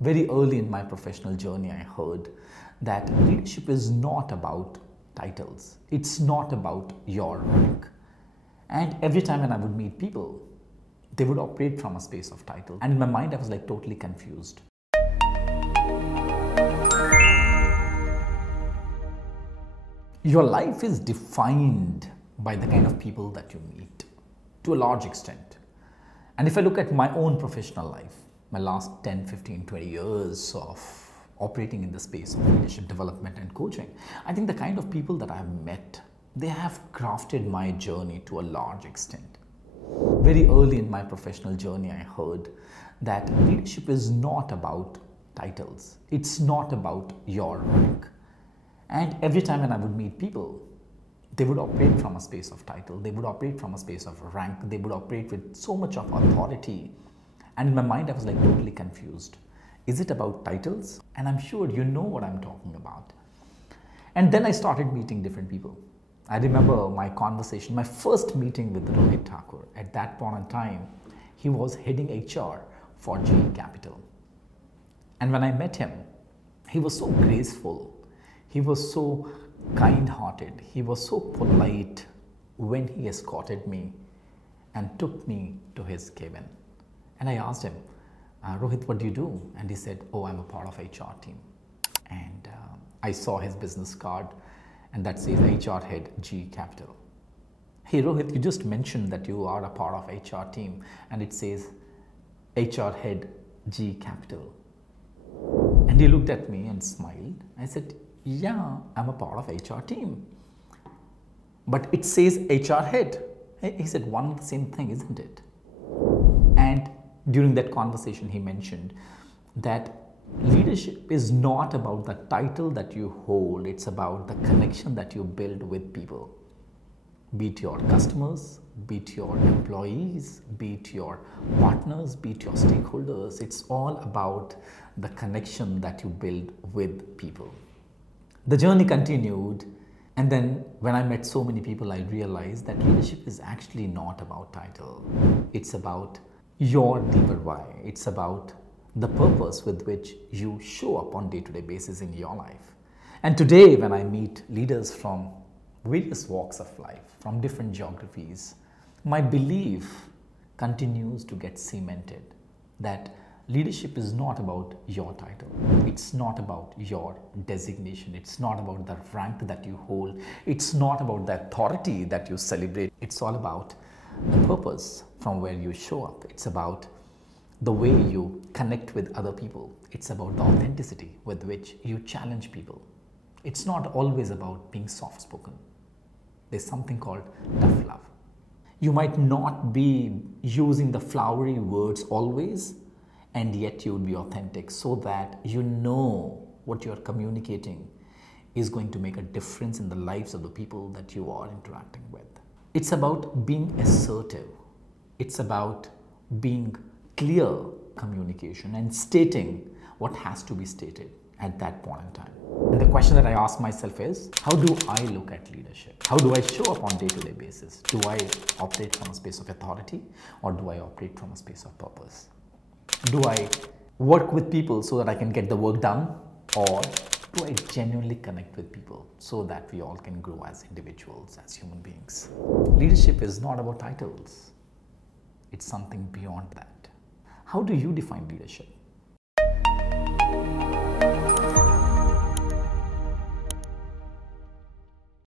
Very early in my professional journey, I heard that leadership is not about titles. It's not about your rank. And every time when I would meet people, they would operate from a space of title. And in my mind, I was like totally confused. Your life is defined by the kind of people that you meet to a large extent. And if I look at my own professional life, my last 10, 15, 20 years of operating in the space of leadership development and coaching, I think the kind of people that I've met, they have crafted my journey to a large extent. Very early in my professional journey, I heard that leadership is not about titles. It's not about your rank. And every time when I would meet people, they would operate from a space of title. They would operate from a space of rank. They would operate with so much of authority. And in my mind, I was like totally confused. Is it about titles? And I'm sure you know what I'm talking about. And then I started meeting different people. I remember my conversation, my first meeting with Rohit Thakur. At that point in time, he was heading HR for GE Capital. And when I met him, he was so graceful. He was so kind-hearted. He was so polite when he escorted me and took me to his cabin. And I asked him, Rohit, what do you do? And he said, oh, I'm a part of HR team. And I saw his business card and that says HR head GE Capital. Hey Rohit, you just mentioned that you are a part of HR team and it says HR head GE Capital. And he looked at me and smiled. I said, yeah, I'm a part of HR team. But it says HR head. He said, one and the same thing, isn't it? And during that conversation, he mentioned that leadership is not about the title that you hold. It's about the connection that you build with people. Be it your customers, be it your employees, be it your partners, be it your stakeholders. It's all about the connection that you build with people. The journey continued, and then when I met so many people, I realized that leadership is actually not about title. It's about your deeper why. It's about the purpose with which you show up on day-to-day basis in your life. And today, when I meet leaders from various walks of life, from different geographies, my belief continues to get cemented that leadership is not about your title. It's not about your designation. It's not about the rank that you hold. It's not about the authority that you celebrate. It's all about the purpose from where you show up. It's about the way you connect with other people. It's about the authenticity with which you challenge people. It's not always about being soft-spoken. There's something called tough love. You might not be using the flowery words always, and yet you would be authentic so that you know what you're communicating is going to make a difference in the lives of the people that you are interacting with. It's about being assertive. It's about being clear communication and stating what has to be stated at that point in time. And the question that I ask myself is, how do I look at leadership? How do I show up on day-to-day basis? Do I operate from a space of authority or do I operate from a space of purpose? Do I work with people so that I can get the work done, or do I genuinely connect with people so that we all can grow as individuals, as human beings? Leadership is not about titles. It's something beyond that. How do you define leadership?